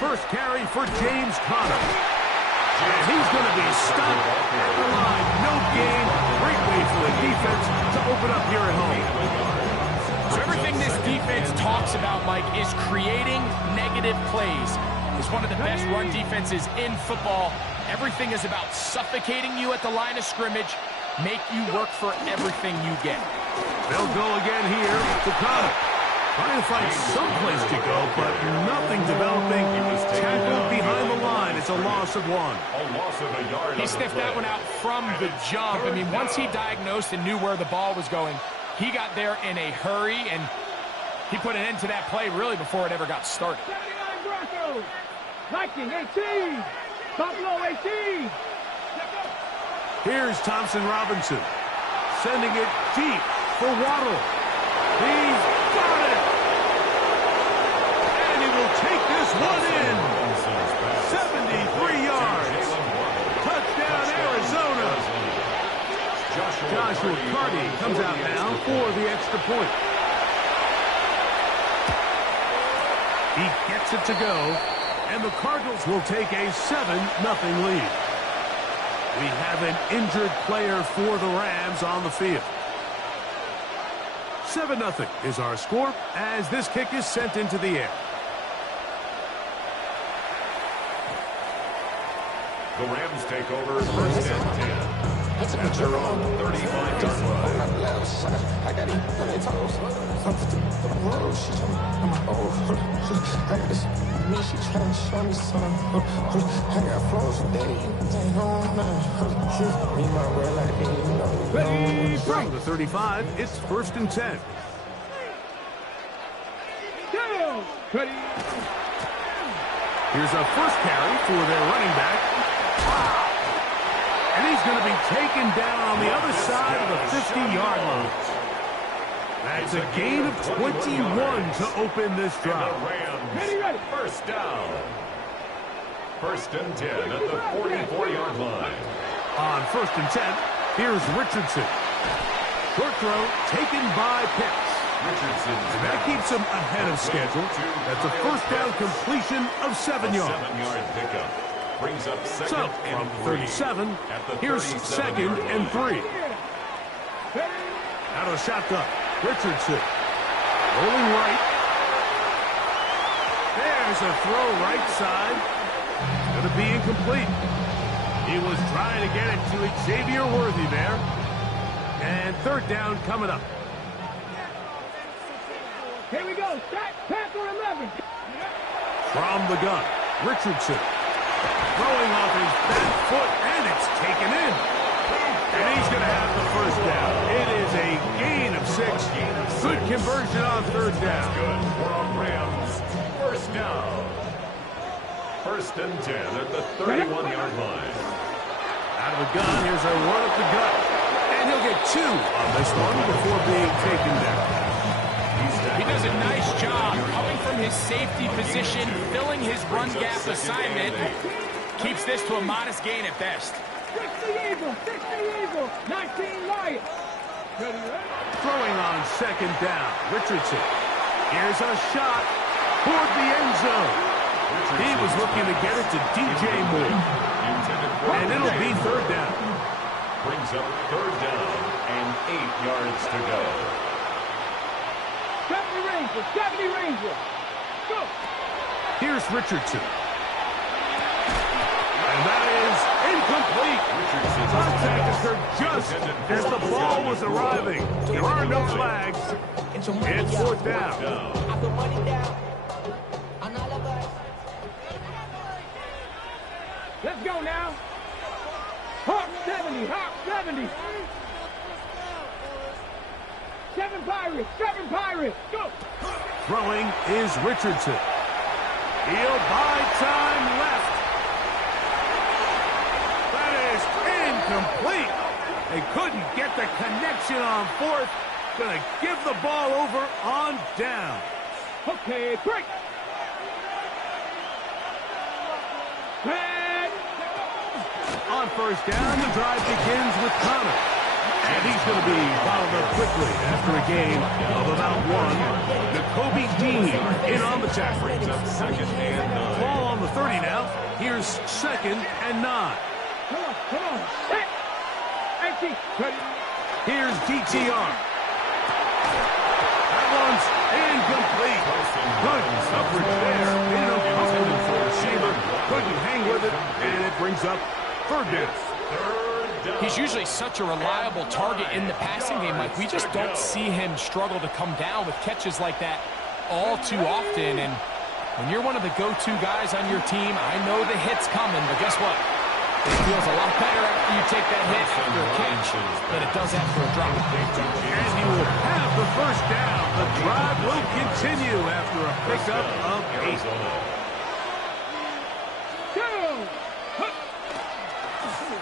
First carry for James Conner. And he's going to be stopped at the line. No gain. Great way for the defense to open up here at home. So everything this defense talks about, Mike, is creating negative plays. It's one of the best run defenses in football. Everything is about suffocating you at the line of scrimmage, make you work for everything you get. They'll go again here to Conner. Trying to find someplace to go, but nothing developing. Tackled behind the line. It's a loss of 1. He sniffed that one out from the jump. I mean, once he diagnosed and knew where the ball was going, he got there in a hurry, and he put an end to that play really before it ever got started. 79 Broncos. Viking 18. Buffalo 18. Here's Thompson Robinson. Sending it deep for Waddle. He's got it. And he will take this one in. 73 yards. Touchdown, Arizona. Joshua Carty comes out now for the extra point. He gets it to go, and the Cardinals will take a 7-0 lead. We have an injured player for the Rams on the field. 7-0 is our score as this kick is sent into the air. The Rams take over first and 10. At their own 35-yard line. I got it. Me, she trying to show me something. I got flows for days. Ain't on nothing. Me, my world like me. Ready from the 35, it's first and 10. Here's a first carry for their running back. And he's going to be taken down on the other side of the 50-yard line. That's a gain of 21 to open this drive. Rams, first down. First and 10 at the 44-yard line. On first and 10, here's Richardson. Short throw taken by Pitts. Richardson. That keeps him ahead of schedule. That's a first down completion of 7 yards. 7-yard pickup. Brings up second So, and from 37, here's second and 3. Out of the shotgun, Richardson. Rolling right. There's a throw right side. Going to be incomplete. He was trying to get it to Xavier Worthy there. And third down coming up. Here we go. Panther 11. From the gun, Richardson. Throwing off his back foot, and it's taken in. And he's going to have the first down. It is a gain of 6. Good conversion on third down. Good for our Rams. First down. First and 10 at the 31-yard line. Out of the gun, here's a run at the gut. And he'll get 2 on this one before being taken down. He does a nice job coming from his safety position, filling his run gap assignment. Keeps this to a modest gain at best. 60 Eagles, 19 Lions. Throwing on second down, Richardson. Here's a shot toward the end zone. He was looking to get it to DJ Moore. And it'll be third down. Brings up third down and 8 yards to go. 70 Rangers. Go. Here's Richardson. And that is incomplete. Contact occurred just as the ball was arriving. There are no flags. It's fourth down. Let's go now. Hawk 70. 7 Pirates. Go. Throwing is Richardson. He'll buy time left. That is incomplete. They couldn't get the connection on fourth. Gonna give the ball over on down. Okay, break. On first down, the drive begins with Conner. And he's going to be bottled up quickly after a game of about one. Jacoby Dean in on the tackle. Second and 9. Ball on the 30 now. Here's 2nd and 9. Come on. Set. Empty. Ready. Here's DTR. That one's incomplete. Good coverage there. Incompetent for a receiver. Couldn't hang with it, and it brings up 3rd down. He's usually such a reliable target in the passing game. Like, we just don't see him struggle to come down with catches like that all too often. And when you're one of the go-to guys on your team, I know the hit's coming, but guess what? It feels a lot better after you take that hit after a catch than it does after a drop. And he will have the 1st down. The drive will continue after a pickup of 8.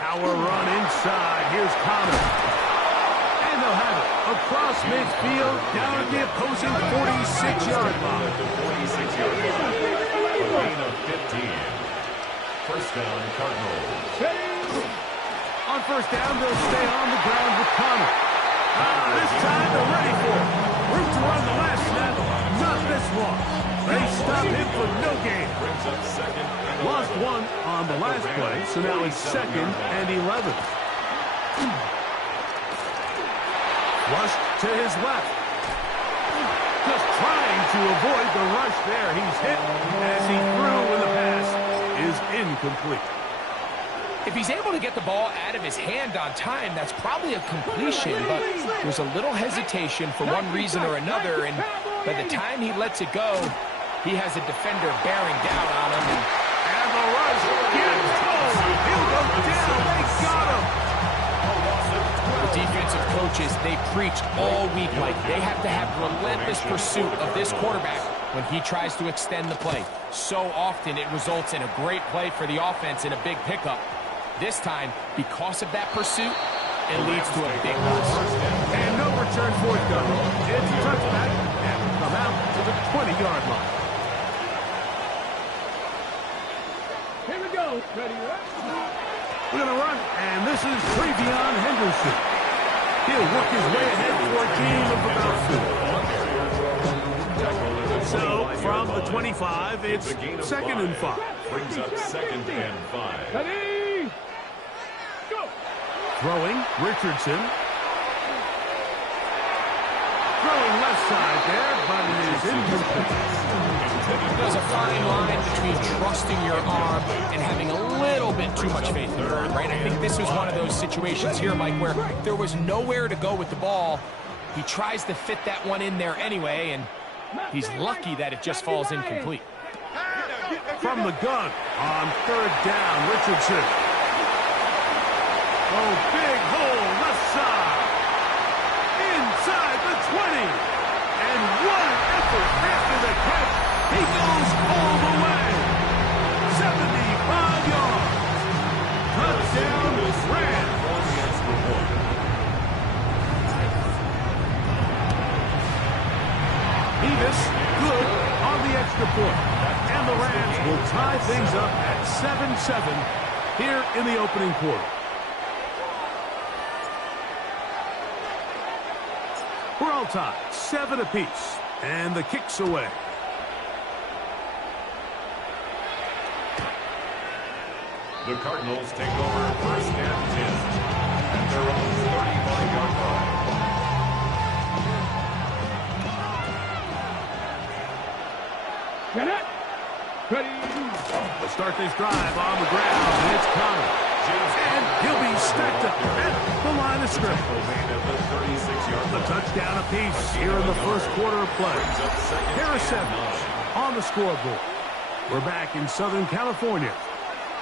Power run inside. Here's Connor. And they'll have it across midfield down at the opposing 46-yard line. 46-yard line. A gain of 15. 1st down, Cardinals. On 1st down, they'll stay on the ground with Connor. This time they're ready for it. Room to run the last snap, not this one. They stop him for no gain. Brings up 2nd and Lost 1 on the last play, so now it's 2nd and 11. Flushed to his left. Just trying to avoid the rush there. He's hit as he threw when the pass is incomplete. If he's able to get the ball out of his hand on time, that's probably a completion, but there's a little hesitation for one reason or another, and by the time he lets it go, he has a defender bearing down on him. And the rush gets home. He'll go down. They got him. The defensive coaches, they preach all week like they have to have relentless pursuit of this quarterback when he tries to extend the play. So often it results in a great play for the offense and a big pickup. This time, because of that pursuit, it leads to a big loss. And no return forthcoming. It's a touchback and will come out to the 20-yard line. Here we go. Ready. We're going to run, and this is Trevion Henderson. He'll work his way ahead for a gain of about 4. So, from the 25, it's 2nd and 5. Brings up 2nd and 5. Ready. Go. Throwing, Richardson. Throwing left side there, but it is incomplete. There's a fine line between trusting your arm and having a little bit too much faith in your arm, right? I think this was one of those situations here, Mike, where there was nowhere to go with the ball. He tries to fit that one in there anyway, and he's lucky that it just falls incomplete. From the gun on 3rd down, Richardson. Oh, big hole, left side. Inside the 20. And what an effort after the catch. He goes all the way. 75 yards. Touchdown, Rams. Davis, good on the extra point. And the Rams will tie things up at 7-7 here in the opening quarter. We're all tied, 7 apiece, and the kick's away. The Cardinals take over 1st and 10 at their own 35-yard line. Get it. Ready. We'll start this drive on the ground, and it's Connor. And he'll be stacked up at the line of scrimmage. A touchdown apiece here in the first quarter of play. Harris Evans on the scoreboard. We're back in Southern California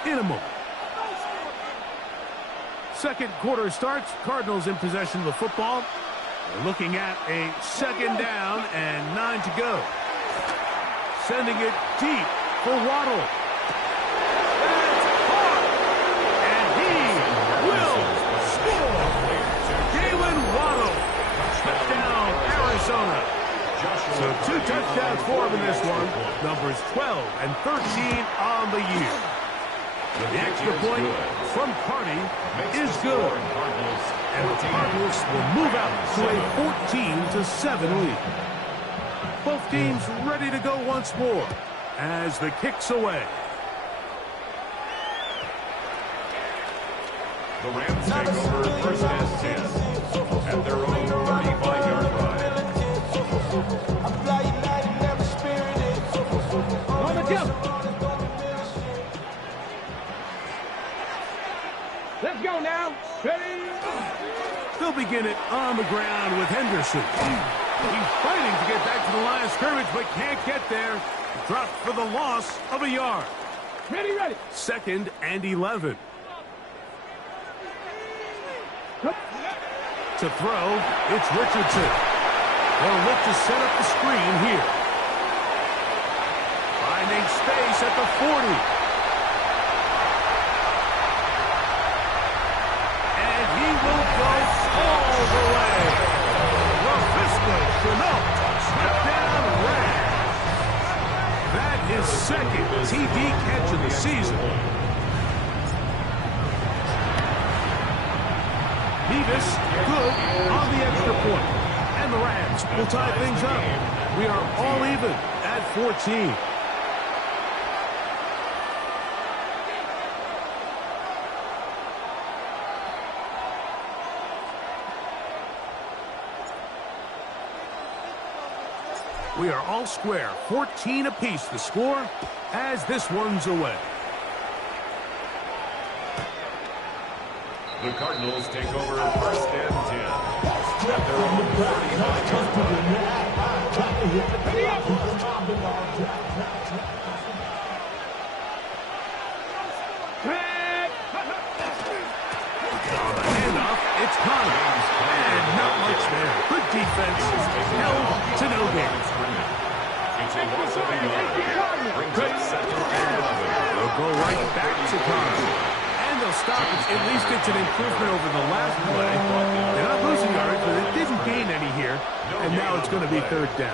in a moment. Second quarter starts. Cardinals in possession of the football. They're looking at a 2nd down and 9 to go. Sending it deep for Waddle. That's caught. And he will score. Jalen Waddle. Touchdown, Arizona. So 2 touchdowns for him in this one. Numbers 12 and 13 on the year. The extra point from Carney is good. And the Cardinals will move out to a 14-7 lead. Both teams ready to go once more as the kick's away. The Rams take over first and 10 at their own 35-yard line. On the jump. Let's go now. Ready? They'll begin it on the ground with Henderson. He's fighting to get back to the line of scrimmage, but can't get there. Dropped for the loss of a yard. Ready, ready. 2nd and 11. To throw, it's Richardson. They'll look to set up the screen here. Finding space at the 40. And he will go all the way. LaVisca Chenault, touchdown Rams. That is second TD catch of the season. Davis, good on the extra point. And the Rams will tie things up. We are all even at 14. We are all square, 14 apiece the score as this one's away. The Cardinals take over first and 10 at their own 35-yard line. On the handoff, it's Connor. And not much there. Good defense. Held to no gain. It's a loss of a yard. Brings up second and 11. They'll go right back to Connor. They'll stop it. At least it's an improvement over the last play. They're not losing yards, but it didn't gain any here. And now it's going to be 3rd down.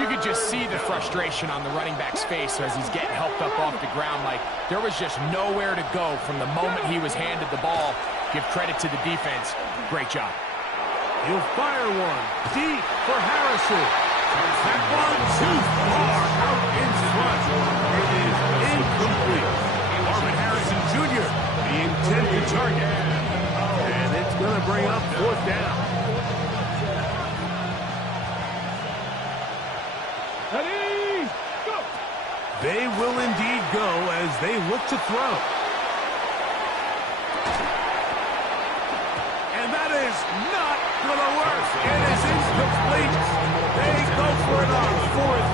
You could just see the frustration on the running back's face as he's getting helped up off the ground. Like there was just nowhere to go from the moment he was handed the ball. Give credit to the defense. Great job. He'll fire one deep for Harrison. That one too far out in front. It is incomplete. Harrison Jr., the intended target. And it's going to bring up 4th down. Ready? Go! They will indeed go as they look to throw. And that is not going to work. It is incomplete. They go for it on 4th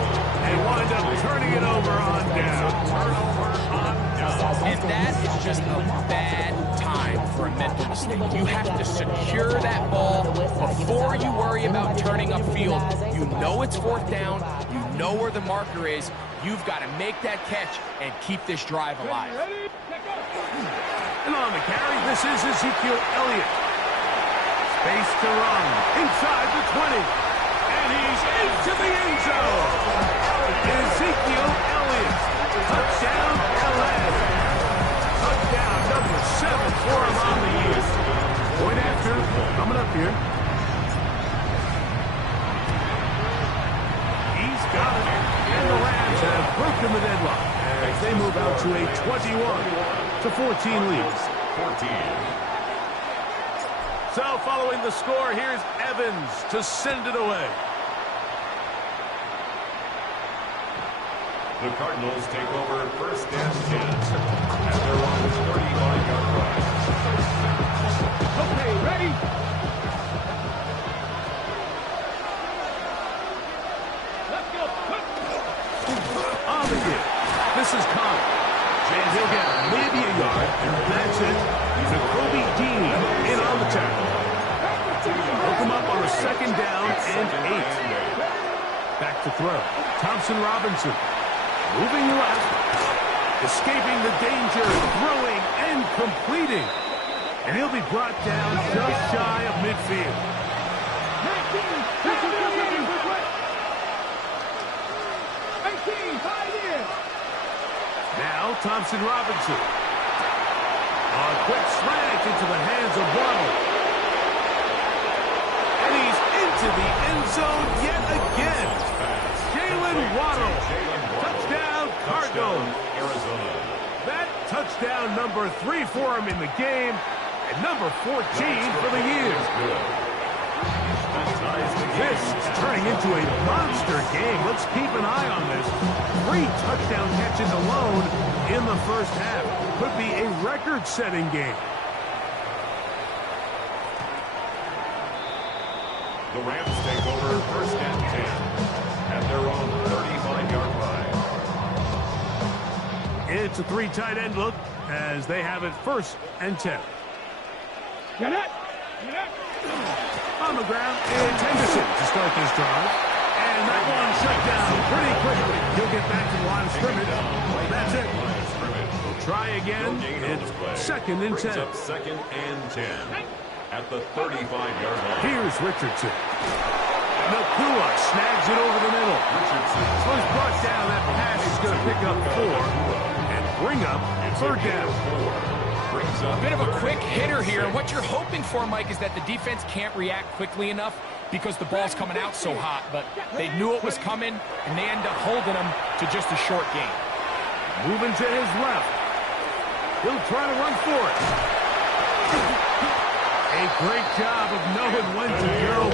and wind up turning it over on down. Turnover on down. And that is just a bad time for a mental mistake. You have to secure that ball before you worry about turning upfield. You know it's 4th down. You know where the marker is. You've got to make that catch and keep this drive alive. And on the carry, this is Ezekiel Elliott. Space to run inside the 20. And he's into the end zone. Ezekiel Elliott. Touchdown, LA. Touchdown number 7 for him on the year. Point after, coming up here. He's got it. And the Rams have broken the deadlock as they move out to a 21-14 lead. 14. So following the score, here's Evans to send it away. The Cardinals take over first and 10 at their own 35-yard line. Okay, ready? Let's go. On the give. This is Connor. And he'll get maybe a yard, and that's it. Jacoby Dean in on the tackle. Hook him up on a 2nd down and 8. Back to throw. Thompson Robinson. Moving left, escaping the danger, throwing and completing. And he'll be brought down just shy of midfield. 18, 5 in. Now Thompson Robinson. A quick slant into the hands of Waddle. And he's into the end zone yet again. Jalen Waddle. Touchdown, Cardinals. Arizona. That touchdown number 3 for him in the game, and number 14 for the year. This is turning into a monster game. Let's keep an eye on this. 3 touchdown catches alone in the first half. Could be a record-setting game. The Rams take over first and 10 at their own 35-yard line. It's a 3 tight end look as they have it first and 10. Get it. On the ground, it's Henderson to start this drive. And that one shut down pretty quickly. He'll get back to the line of scrimmage. That's it. We'll try again. It's second and 10. Up second and 10 at the 35-yard line. Here's Richardson. Nakua snags it over the middle. So he's brought down. That pass is going to pick up 4 and bring up third down. A bit of a quick hitter here. What you're hoping for, Mike, is that the defense can't react quickly enough because the ball's coming out so hot. But they knew it was coming, and they end up holding them to just a short gain. Moving to his left. He'll try to run for it. A great job of knowing when to go.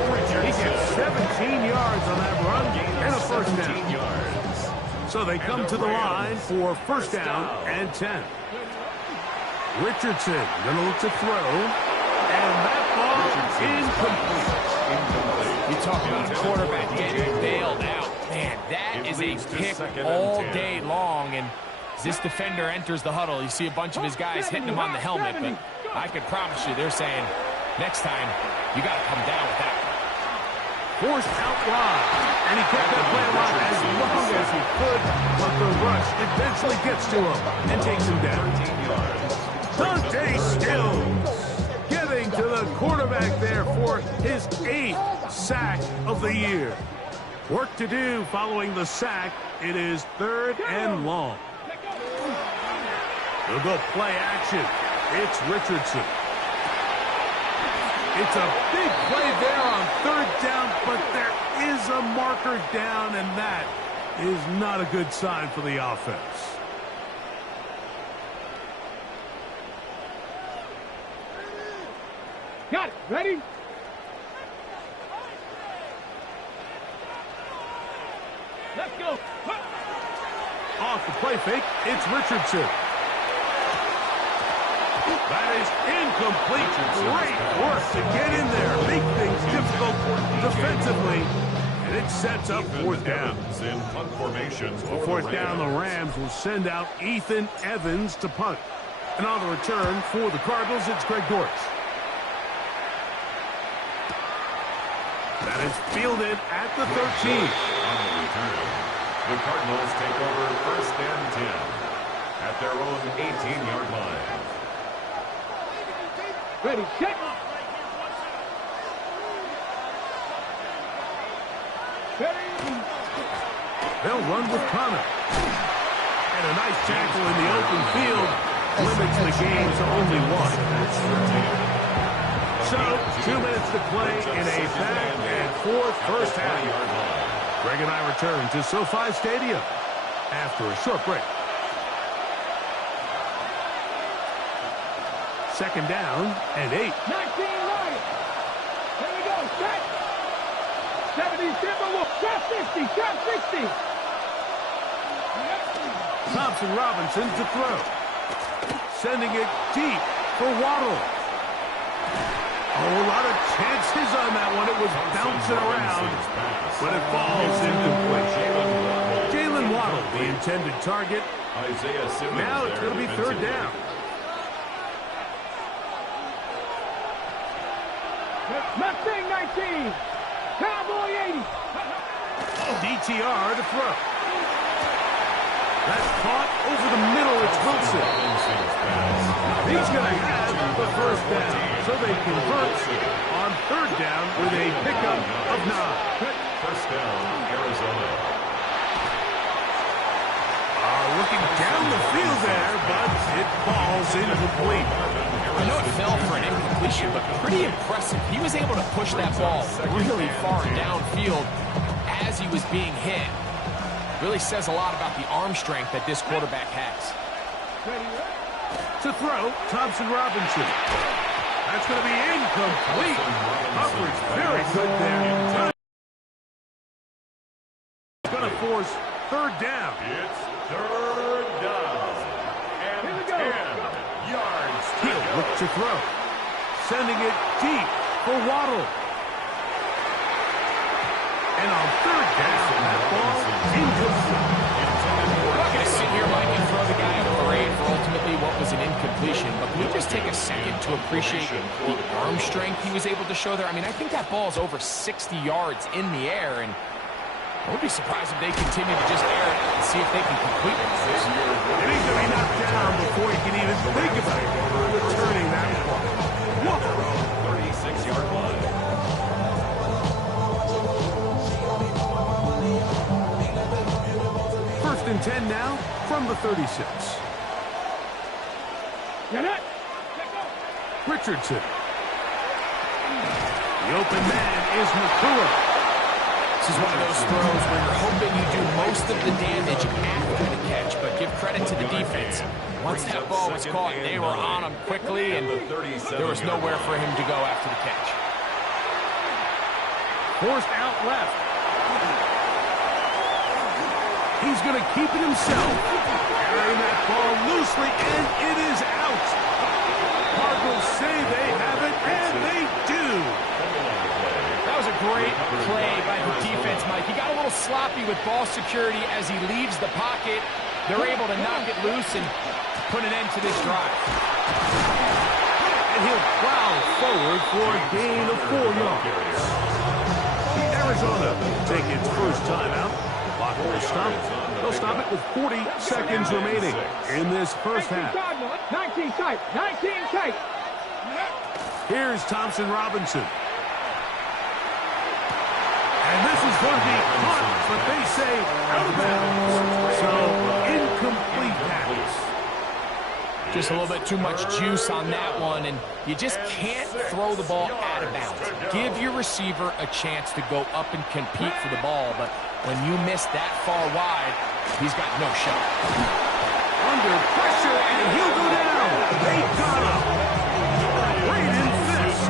He gets 17 yards on that run and a first down. So they come to the line for first down and 10. Richardson going to look to throw. And that ball incomplete. You talk about a quarterback getting bailed out. Man, that is a pick all day long. And as this defender enters the huddle, you see a bunch of his guys hitting him on the helmet. But I could promise you they're saying, next time, you got to come down with that. Forced out wide. And he kept that play alive as long as he could. But the rush eventually gets to him and takes him down. Dante Stills getting to the quarterback there for his 8th sack of the year. Work to do following the sack. It is third and long. They'll go play action. It's Richardson. It's a big play there on third down, but there is a marker down, and that is not a good sign for the offense. Got it. Ready? Let's go. Off the play fake, it's Richardson. That is incomplete. Great work to get in there, make things difficult defensively, and it sets up fourth down. In punt formation. Fourth down, the Rams will send out Ethan Evans to punt. And on the return for the Cardinals, it's Greg Dortch. That is fielded at the 13. On the return, the Cardinals take over first and 10 at their own 18-yard line. Ready, check. They'll run with Connor. And a nice tackle in the open field limits the game to only 1. So, 2 minutes to play in a back-and-forth first half. Greg and I return to SoFi Stadium after a short break. Second down and 8. 19 right. Here we go. Set. 70 simple look. Shot 60. Shot 60. Thompson Robinson to throw. Sending it deep for Waddle. Oh, a lot of chances on that one. It was bouncing around, but it falls incomplete. Jalen Waddle, the intended target. Now it's going to be third down. Mustang 19. Cowboy 80. DTR to throw. That's caught over the middle. It's Wilson. He's going to have the first down. So they convert on third down with a pickup of 9. First down, Arizona. Looking down the field there, but it ball's incomplete. I know it fell for an incompletion, but pretty impressive. He was able to push that ball really far downfield as he was being hit. Really says a lot about the arm strength that this quarterback has. To throw, Thompson Robinson. That's going to be incomplete. Coverage very good there. It's going to force third down. It's third down. And 10 yards. He'll look to throw. Sending it deep for Waddle. And on third down, that ball incomplete. We're not going to sit here, Mike, and throw the guy a parade for ultimately what was an incompletion, but can we just take a second to appreciate the arm strength he was able to show there? I mean, I think that ball is over 60 yards in the air, and I would be surprised if they continue to just air it and see if they can complete it. And he's going to be knocked down before he can even think about returning that ball. 36-yard line. First and 10 now from the 36. Get it. Richardson. The open man is McClure. This is one of those throws where you're hoping you do most of the damage after the catch, but give credit to the defense. Once that ball was caught, they were on him quickly, and there was nowhere for him to go after the catch. Forced out left. He's going to keep it himself. Carrying that ball loosely, and it is out. Cardinals say they have it, and they do. That was a great play by the defense, Mike. He got a little sloppy with ball security as he leaves the pocket. They're able to knock it loose and put an end to this drive. And he'll plow forward for a gain of 4 yards. Arizona take its first timeout. Clock will stop. They'll stop it with 40 seconds remaining in this first half. 19 tight. 19 tight. Here's Thompson Robinson. And this is going to be caught, but they say out of bounds. So, incomplete pass. Just a little bit too much juice on that one, and you just can't throw the ball out of bounds. Give your receiver a chance to go up and compete for the ball, but when you miss that far wide, he's got no shot. Under pressure, and he'll go down. They got him. Right in fist,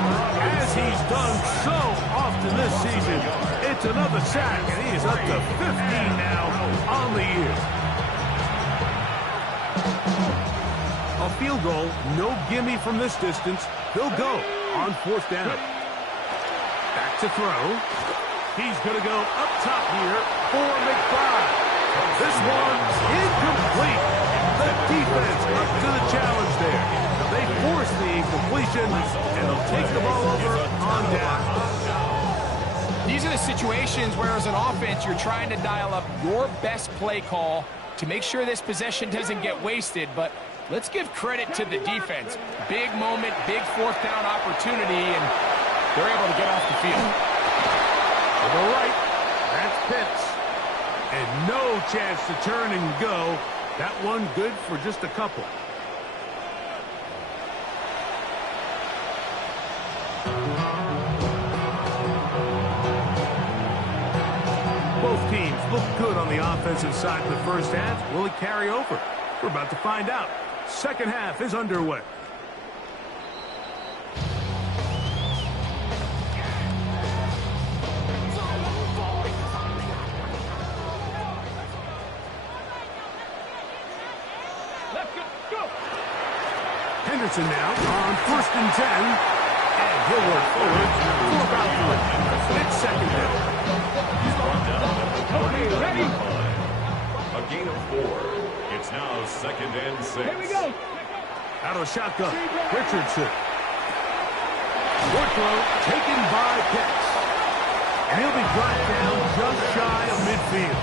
as he's done so often this season. It's another sack, and he is up to 15 now on the year. A field goal, no gimme from this distance. They'll go on fourth down. Back to throw. He's going to go up top here for McBride. This one's incomplete. The defense up to the challenge there. They force the incompletion, and they'll take the ball over on down. These are the situations where, as an offense, you're trying to dial up your best play call to make sure this possession doesn't get wasted, but let's give credit to the defense. Big moment, big fourth down opportunity, and they're able to get off the field. To the right, that's Pitts. And no chance to turn and go. That one good for just a couple. Both teams look good on the offensive side of the first half. Will it carry over? We're about to find out. Second half is underway. Henderson now on first and 10. And he'll work forward for about 3. It's second down. He's brought down at the Okay, ready? A gain of 4. It's now second and 6. Here we go. Out of shotgun, Richardson. Short throw taken by Pitts. And he'll be brought down just shy of midfield.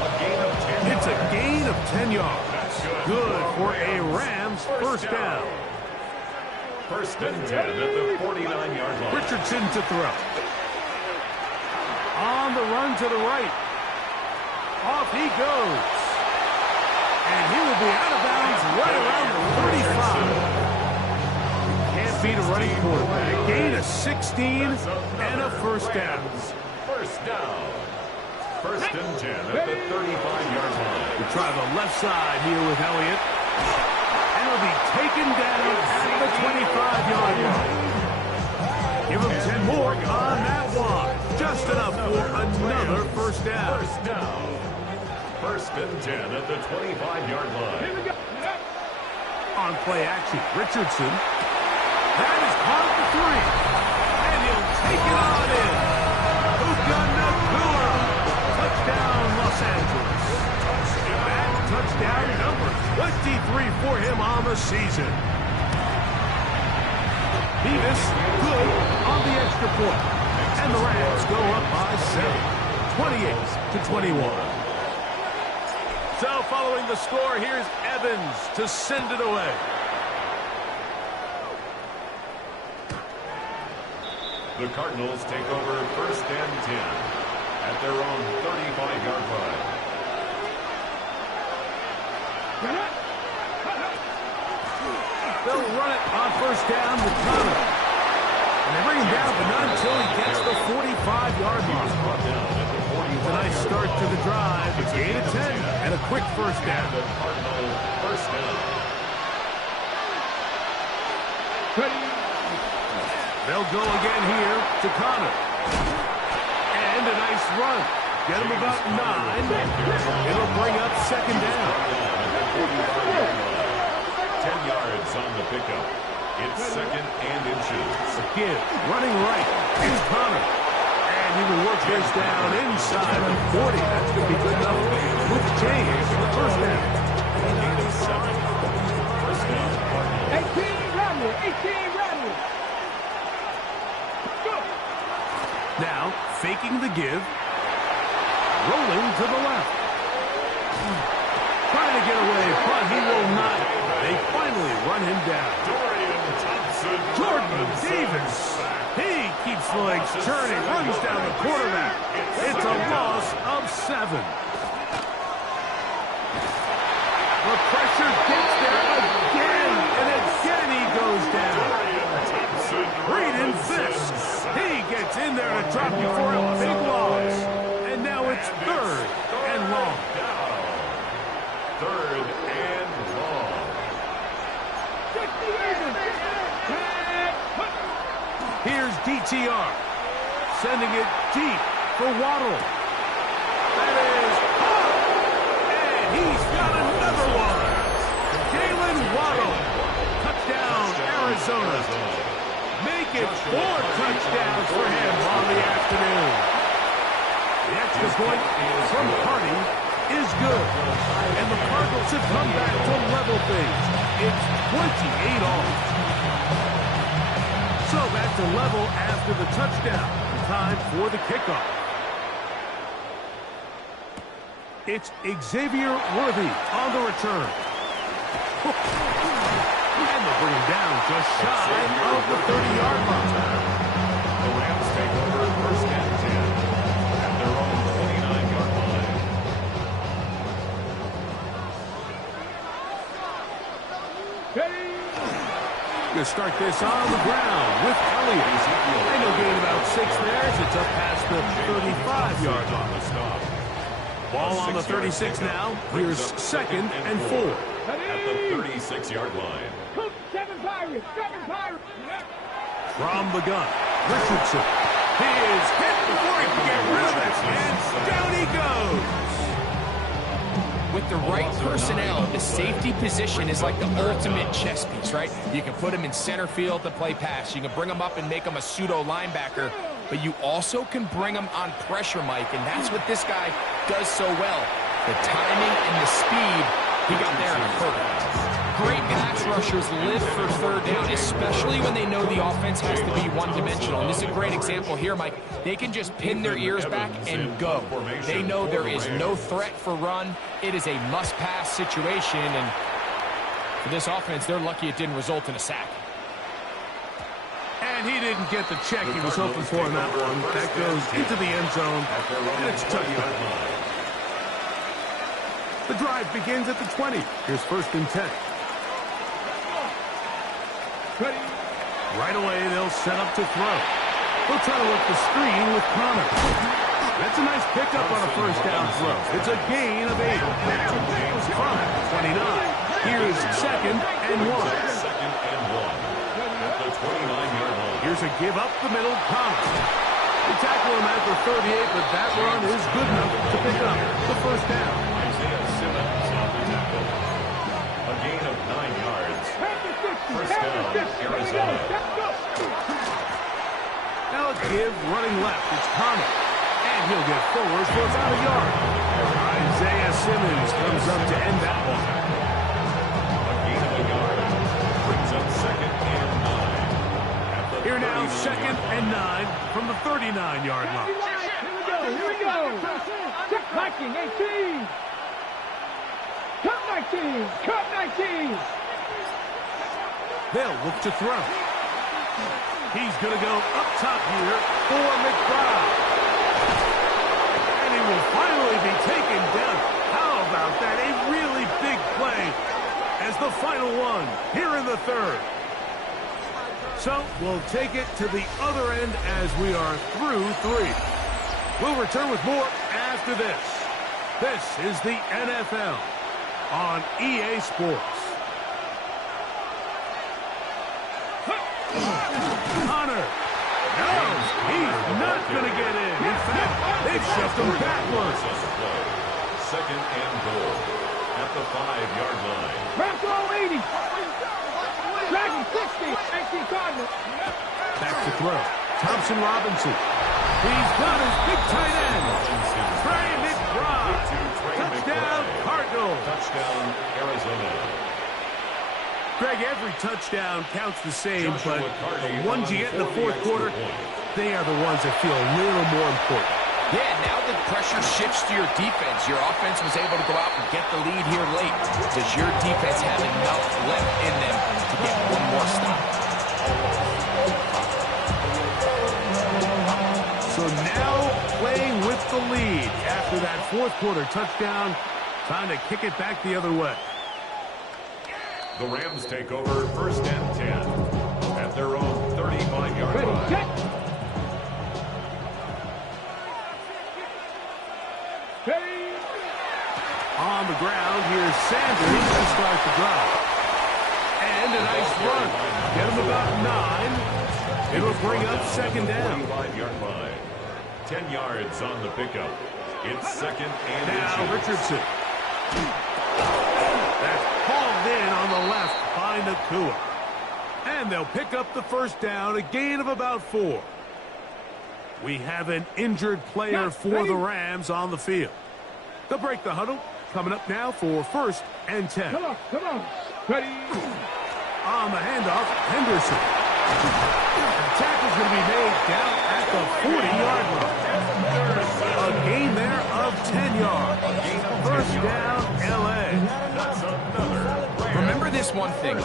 A gain of 10. It's a gain of 10 yards. That's Good for a Rams first down. First and 10 at the 49-yard line. Richardson to throw. On the run to the right. Off he goes. And he will be out of bounds right around the quarterback. Gain of 16 and a first down. First down. First and 10 at the 35-yard line. We try the left side here with Elliott. And it'll be taken down at the 25-yard line. Give him 10 more on that one. Just enough for another first down. First down. First and 10 at the 25-yard line. On play action, Richardson. That is caught for 3. And he'll take it on in. Touchdown, Los Angeles. That touchdown number 23 for him on the season. Beavis, good on the extra point. And the Rams go up by 7, 28-21. So following the score, here's Evans to send it away. The Cardinals take over first and 10 at their own 35-yard line. They'll run it on first down with Connor. And they bring him down, but not until he gets the 45-yard line. It's a nice start to the drive. It's 8 of 10 and a quick first down. First down. They'll go again here to Connor. And a nice run. Get him about 9. It'll bring up second down. 10 yards on the pickup. It's second and inches. Again, running right. Here's Connor. And he will work this down inside the 40. That's going to be good enough with change for the first down. 18 Romney. 18 Romney. Go. Now, faking the give. Rolling to the left. Trying to get away, but he will not. They finally run him down. Jordan Davis. He keeps the legs turning, runs down the quarterback. It's a loss of 7. The pressure gets there again, and again he goes down. Breeden Fisk. He gets in there to drop you for a big loss. And now it's 3rd and long. 3rd and long. Here's DTR. Sending it deep for Waddle. That is hot. And he's got another one. Jalen Waddle. Touchdown, Arizona. Make it 4 touchdowns for him on the afternoon. The extra point from Hardy is good. And the Cardinals have come back to level things. It's 28 all. So back to level after the touchdown. Time for the kickoff. It's Xavier Worthy on the return. And they'll bring him down just shy of the 30-yard line. The Rams take over first and 10 at their own 29-yard line. Going to start this on the ground with Elliott. And he'll gain about 6 there as it's up past the 35-yard line. Ball on the 36 now. Here's 2nd and 4. At the 36-yard line. 7 Pirates. 7 Pirates. From the gun, Richardson. He is hit before he can get rid of it. And down he goes. With the right personnel, the safety position is like the ultimate chess piece, right? You can put him in center field to play pass. You can bring him up and make him a pseudo linebacker. But you also can bring him on pressure, Mike, and that's what this guy does so well. The timing and the speed, he got there in a hurry. Great pass rushers live for 3rd down, especially when they know the offense has to be one-dimensional. And this is a great example here, Mike. They can just pin their ears back and go. They know there is no threat for run. It is a must-pass situation, and for this offense, they're lucky it didn't result in a sack. And he didn't get the check he was hoping for in that one. That goes into the end zone, and it's touchdown. The drive begins at the 20. Here's 1st and 10. Right away, they'll set up to throw. They'll try to work the screen with Connor. That's a nice pickup on a first down throw. It's a gain of 8. From 29. Here's second and 1. Second and 1 at the 29-yard line. Here's a give up the middle, Connor. They tackle him at the 38, but that run is good enough to pick up the first down. Isaiah Simmons on the tackle. A gain of 9 yards. First down, Arizona. Now a give running left. It's Connor. And he'll get forward for about a yard. Isaiah Simmons comes up to end that one. A gain of a yard. Brings up second and 9. Here now, second and 9 from the 39-yard line. Here we go. Viking 18. Cut 19. Cut 19. They'll look to throw. He's going to go up top here for McBride. And he will finally be taken down. How about that? A really big play as the final one here in the third. So we'll take it to the other end as we are through 3. We'll return with more after this. This is the NFL on EA Sports. Connor. No, he's not going to get in. In fact, they've shoved him backwards. Second and goal at the 5-yard line. Rams throw 80. Dragon 60. 18 Cardinals. Back to throw. Thompson Robinson. He's got his big tight end. Trey McBride. Touchdown, Cardinals. Touchdown, Arizona. Greg, every touchdown counts the same, but the ones you get in the fourth quarter, they are the ones that feel a little more important. Yeah, now the pressure shifts to your defense. Your offense was able to go out and get the lead here late. Does your defense have enough left in them to get one more stop? So now playing with the lead after that fourth quarter touchdown, time to kick it back the other way. The Rams take over first and 10 at their own 35-yard line. On the ground, here's Sanders to start the drive. And a nice run. Get him about 9. It'll bring up second down. 25-yard line. 10 yards on the pickup. It's second and now Richardson. That's hauled in on the left by Nakua. And they'll pick up the first down, a gain of about 4. We have an injured player for the Rams on the field. They'll break the huddle. Coming up now for first and 10. Come on. Ready. On the handoff, Henderson. The tackle's going to be made down at the 40-yard line. A gain there of 10 yards. First down, L.A. Remember this one thing.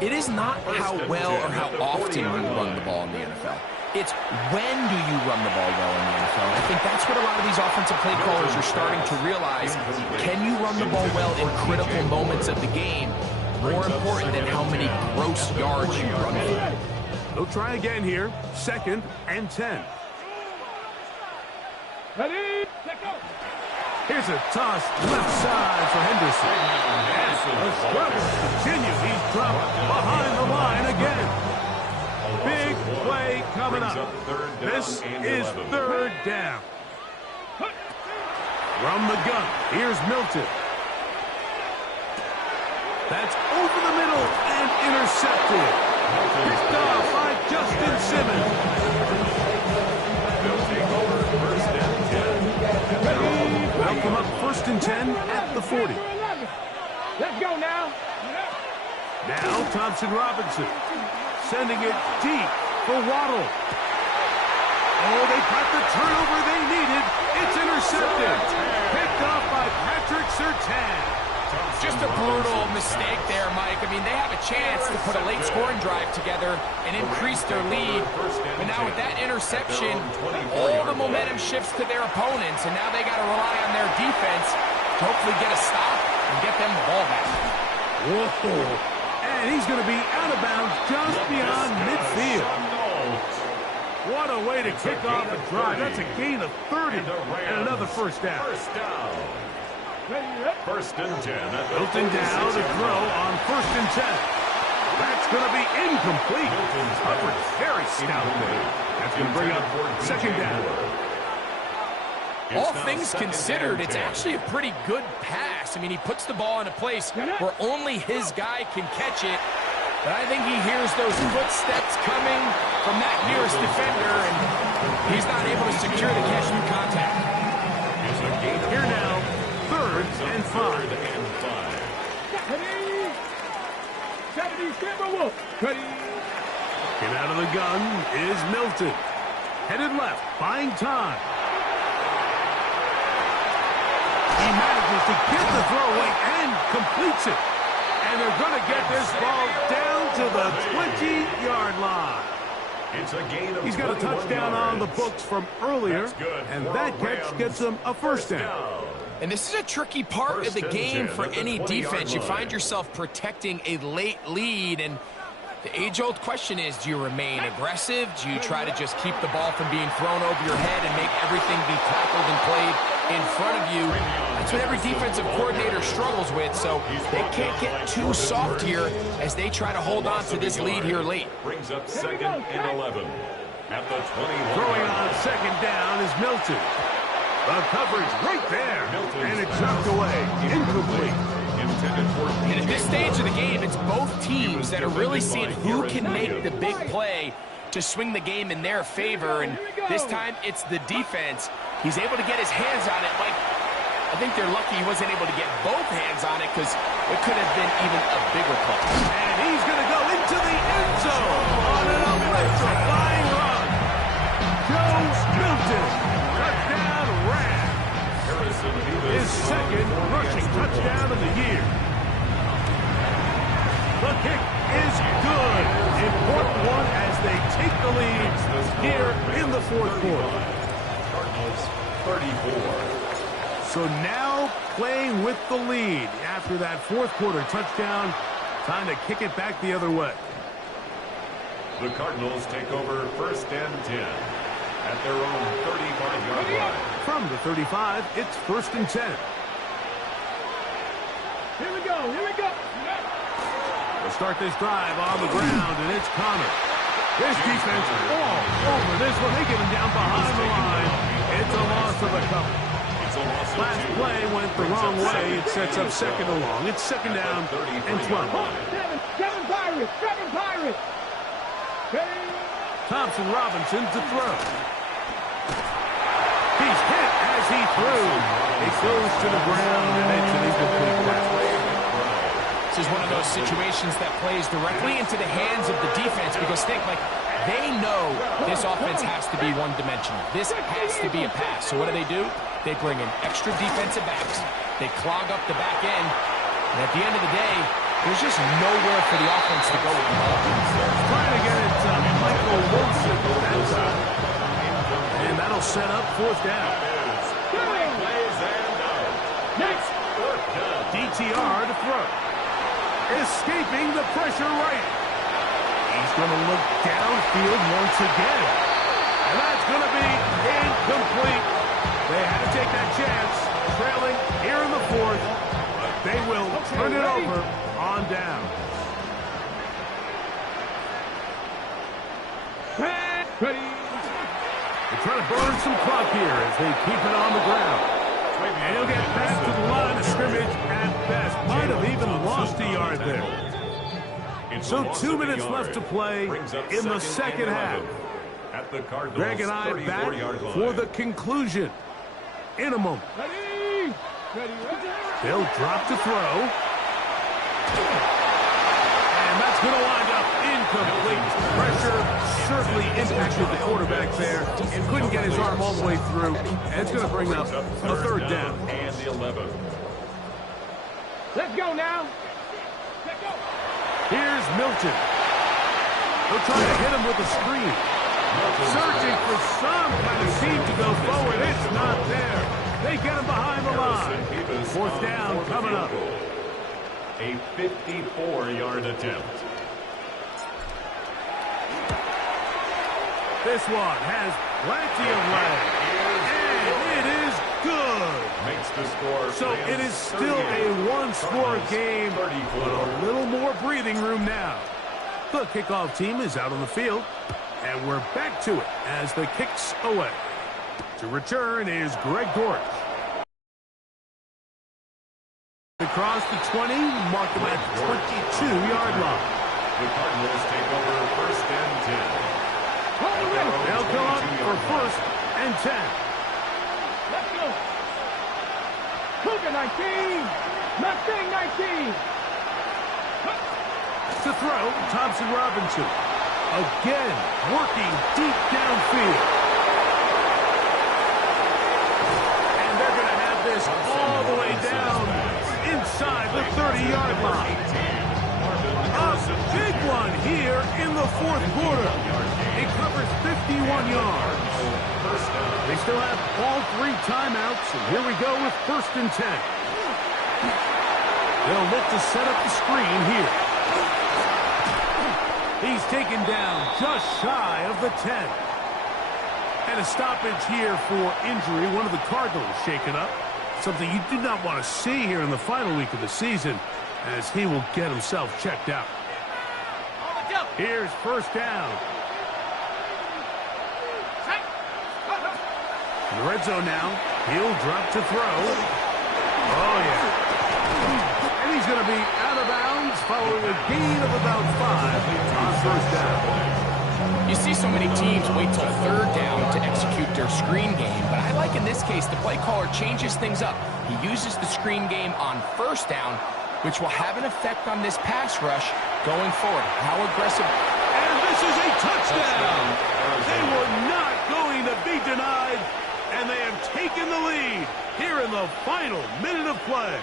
It is not how well or how often you run the ball in the NFL. It's when do you run the ball well in the NFL. I think that's what a lot of these offensive play callers are starting to realize. Can you run the ball well in critical moments of the game? More important than how many gross yards you run for. They'll try again here. Second and 10. Ready. Let go. Here's a toss left side for Henderson. And the struggles continue. He's dropped behind the line again. Big play coming up. This is third down. From the gun, here's Milton. That's over the middle and intercepted. Picked off by Justin Simmons. They'll take over first and 10. They'll come up first and 10 at the 40. Let's go now. Now Thompson Robinson sending it deep for Waddle. Oh, they got the turnover they needed. It's intercepted. Picked off by Patrick Surtain. Just a brutal mistake there, Mike. I mean, they have a chance to put a late scoring drive together and increase their lead. But now with that interception, all the momentum shifts to their opponents, and now they got to rely on their defense to hopefully get a stop and get them the ball back. Whoa. And And he's going to be out of bounds just beyond midfield. What a way to kick off a drive. That's a gain of 30 and another first down. First and 10. Milton down to throw on first and 10. That's going to be incomplete. Coverage very stout there. That's going to bring up second down. All things considered, it's actually a pretty good pass. I mean, he puts the ball in a place where only his guy can catch it. But I think he hears those footsteps coming from that nearest defender, and he's not able to secure the catch through contact. Here now, third and 5. Get out of the gun is Milton. Headed left, buying time. He manages to get the throw away and completes it. And they're going to get this ball down to the 20-yard line. It's a gain of He's got a touchdown on the books from earlier, and that catch gets him a first down. And this is a tricky part of the game for any defense. You find yourself protecting a late lead, and the age-old question is, do you remain aggressive? Do you try to just keep the ball from being thrown over your head and make everything be tackled and played in front of you? That's what every defensive coordinator struggles with, so they can't get too soft here as they try to hold on to this lead here late. Brings up second and 11 at the 21. Throwing on second down is Milton. The coverage right there, and it's knocked away, incomplete. And at this stage of the game, it's both teams that are really seeing who can make the big play to swing the game in their favor, and this time it's the defense. He's able to get his hands on it. Like, I think they're lucky he wasn't able to get both hands on it, because it could have been even a bigger play. And he's going to go into the end zone on an electrifying run. Joe Milton, touchdown Rams. His second rushing touchdown of the year. The kick is good. Important one as they take the lead here in the fourth quarter. Cardinals 34. So now playing with the lead after that fourth quarter touchdown. Time to kick it back the other way. The Cardinals take over first and 10 at their own 35-yard line. From the 35, it's first and 10. Here we go. They'll start this drive on the ground, and it's Connor. This defense all over this one. They get him down behind the line. It's a loss of a couple. Last play went the wrong way. It sets up second and long. It's second down and 12. Seven Pirates. Thompson Robinson to throw. He's hit as he threw. It goes to the ground, and it's an incomplete pass. This is one of those situations that plays directly into the hands of the defense, because think, like, they know this offense has to be one-dimensional. This has to be a pass. So what do? They bring in extra defensive backs. They clog up the back end. And at the end of the day, there's just nowhere for the offense to go with the ball. Trying to get it to Michael Wilson that time. And that'll set up fourth down. Next. DTR to throw. Escaping the pressure right. He's going to look downfield once again. And that's going to be incomplete. They had to take that chance, trailing here in the fourth. But they will turn it over on down. They're trying to burn some clock here as they keep it on the ground. And he'll get back to the line of scrimmage at best. Might have even lost a yard there. So 2 minutes left to play in the second half. Greg and I back for the conclusion in a moment. They'll drop to throw. And that's going to wind up incomplete. Pressure certainly impacted the quarterback there and couldn't get his arm all the way through. And it's going to bring up a third down. And the 11. Let's go now. Here's Milton. They'll try to hit him with a screen. Searching for some kind of seam to go forward. It's not there. They get him behind the line. Fourth down coming up. a 54-yard attempt. This one has plenty of leg, and it is good. Makes the score. So it is still a one-score game, but a little more breathing room now. The kickoff team is out on the field, and we're back to it as the kicks away. To return is Greg Dortch. Across the 20, mark them at 22-yard line. The Cardinals take over first and 10. They'll come up for first and 10. Let's go. Cougar 19. Mustang 19. To throw, Thompson Robinson. Again, working deep downfield. And they're going to have this all the way down inside the 30-yard line. A big one here in the fourth quarter. It covers 51 yards. They still have all three timeouts, and here we go with first and 10. They'll look to set up the screen here. He's taken down just shy of the 10. And a stoppage here for injury. One of the Cardinals shaken up. Something you do not want to see here in the final week of the season, as he will get himself checked out. Here's first down. In the red zone now. He'll drop to throw. Oh, yeah. And he's going to be out of bounds following a gain of about 5 on first down. You see so many teams wait till third down to execute their screen game, but I like in this case the play caller changes things up. He uses the screen game on first down, which will have an effect on this pass rush going forward. How aggressive. And this is a touchdown. They were not going to be denied, and they have taken the lead here in the final minute of play.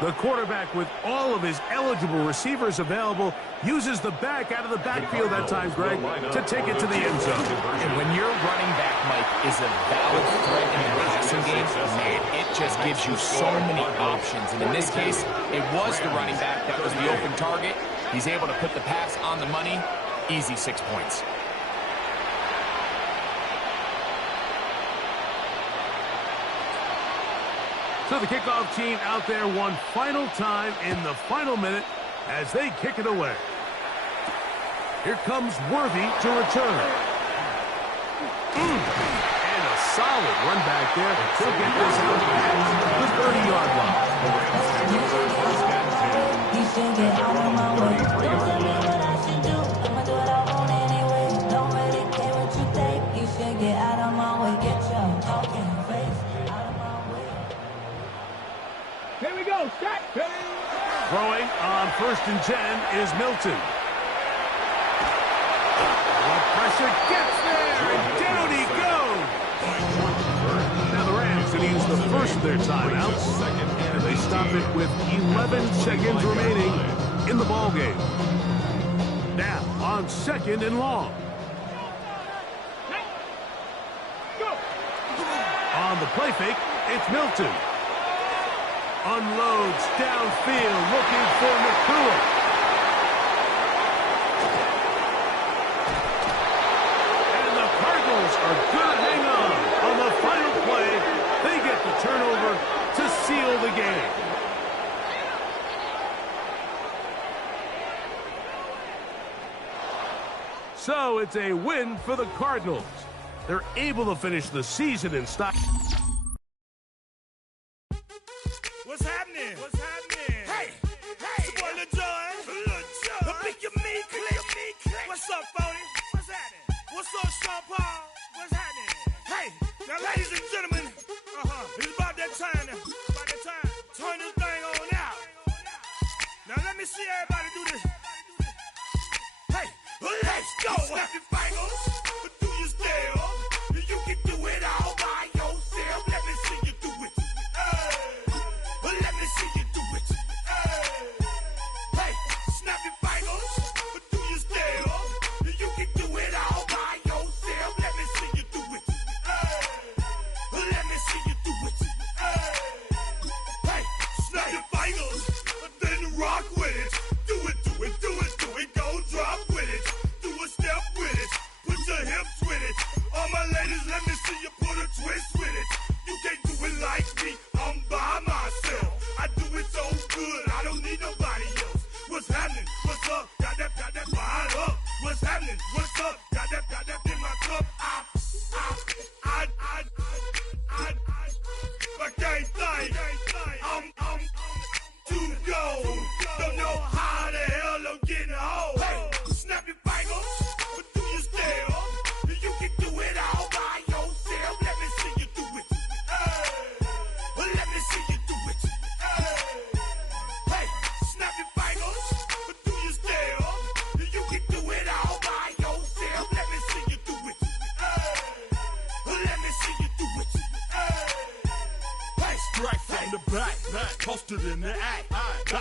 The quarterback, with all of his eligible receivers available, uses the back out of the backfield that time, Greg, to take it to the end zone. And when your running back, Mike, is a valid threat in the passing game, man, it just gives you so many options. And in this case, it was the running back that was the open target. He's able to put the pass on the money. Easy 6 points. So the kickoff team out there one final time in the final minute as they kick it away. Here comes Worthy to return. And a solid run back there. He'll get this out past the 30-yard line. You should get out of my way. Don't tell me what I should do. I'ma do what I want anyway. Don't really care what you think. You should get out of my way. Get your talking face out of my way. Here we go. Set. Throwing on first and 10 is Milton. The pressure gets there, and down he goes. Now the Rams going to use the first of their timeouts, and they stop it with 11 seconds remaining in the ballgame. Now on second and long. On the play fake, it's Milton. Unloads downfield, looking for McCool. And the Cardinals are going to hang on the final play. They get the turnover to seal the game. So it's a win for the Cardinals. They're able to finish the season in style. What's happening? What's happening? Hey, it's your boy Lil Jon. The Pick Your Me Click. What's up, Phony? What's happening? What's up, Sean Paul? What's happening? Hey, now, ladies and gentlemen, it's about that time now. About that time. Turn this thing on out. Now, let me see everybody do this. Hey, let's go. Snap your fingers, do your step. You can do it all by yourself. Let me see you do it. Let me see you do it. Hey, snap your fingers, do your step. You can do it all by yourself. Let me see you do it. Let me see you do it. Hey,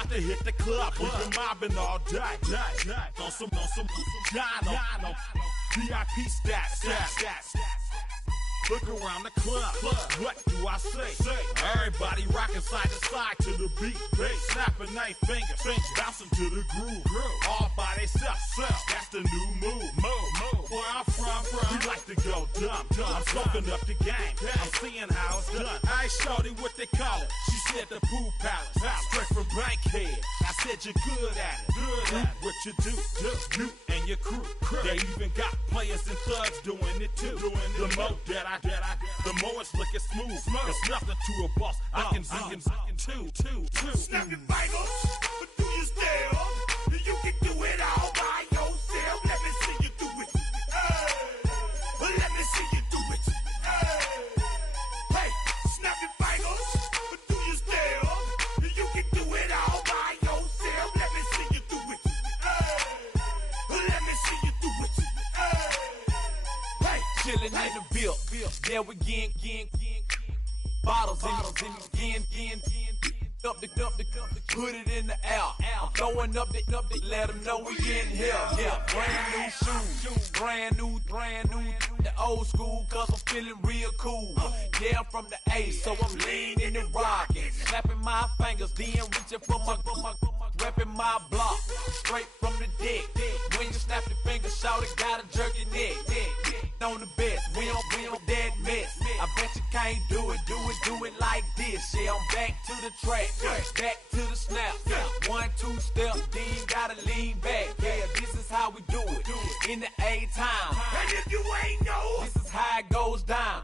about to hit the club. We've been mobbing all day. On some Dino. VIP stats. Look around the club. What do I say? Everybody rocking side to side to the beat. Snapping their fingers, bouncing to the groove. All by themselves. That's the new move. Where I'm from, we like to go dumb. I'm soaking up the game. I'm seeing how it's done. I shorty what they call it. She said the pool palace. Straight from Bankhead. I said you're good at it. Do what you do. You and your crew. They even got players and thugs doing it too. The more the more it's looking smooth. It's nothing to a boss. I can two. Snap your fingers, but do you still? You can do it all by yourself. Let me see you do it. Let me see you do it. Hey, snap your fingers, but do you still? You can do it all by yourself. Let me see you do it. Let me see you do it. Hey, chillin' in the bill. Yeah, we again. Bottles in again. Up the put it in the air. I'm throwing up the let them know we in here. Yeah, brand new shoes, brand new. The old school, cause I'm feeling real cool. Yeah, I'm from the A, so I'm leaning and rocking. Snapping my fingers, then reaching for my repping my block. Straight from the deck. When you snap your fingers, shout it, gotta jerk your neck. On the best, we don't dead mess. I bet you can't do it like this. Yeah, I'm back to the track, back to the snap. 1, 2 steps, then gotta lean back. Yeah, this is how we do it in the A time. and if you ain't know, This is how it goes down.